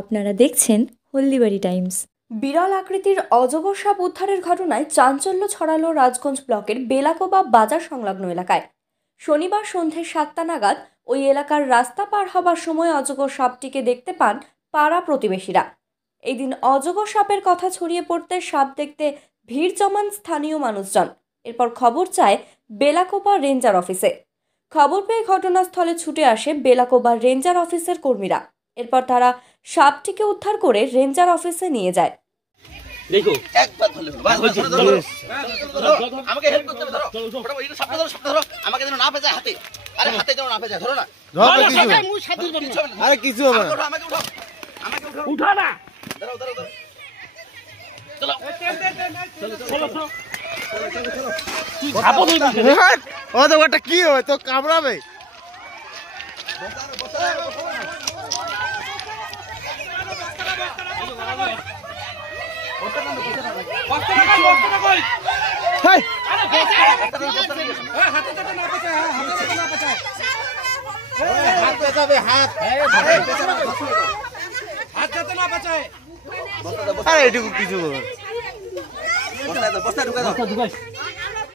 আপনারা দেখছেন হলদিবাড়ি টাইমস। বিরল আকৃতির অজগর সাপ উদ্ধারের ঘটনায় চাঞ্চল্য ছড়ালো রাজগঞ্জ ব্লকের বেলাকোবা বাজার সংলগ্ন এলাকায়। শনিবার সন্ধ্যে 7টা নাগাদ ওই এলাকার রাস্তা পার হবার সময় অজগর সাপটিকে দেখতে পান পাড়া প্রতিবেশীরা। এই দিন অজগর সাপের কথা ছড়িয়ে পড়তে সাপ দেখতে ভিড় জমান স্থানীয় মানুষজন। এরপর খবর চায় বেলাকোবা রেঞ্জার অফিসে। খবর পেয়ে ঘটনাস্থলে ছুটে আসে বেলাকোবা রেঞ্জার অফিসের কর্মীরা। এরপর তারা সাপটিকে উদ্ধার করে রেঞ্জার অফিসে নিয়ে যায়। দেখো একবার ধরলে ধরো আমাকে হেল্প করতে হবে, ধরো ফটাফট এটা সাপটা ধরো আমাকে যেন না পেঁচে হাতে, আরে হাতে যেন না পেঁচে, ধরো না ধরো কিছু মুই সাথে ধরো, আরে কিছু হবে না, আমাকে উঠাও উঠা না, ধরো চলো চলো তুই ছাপো তুই ও তো ওটা কি হবে তো কামড়াবে। কিছু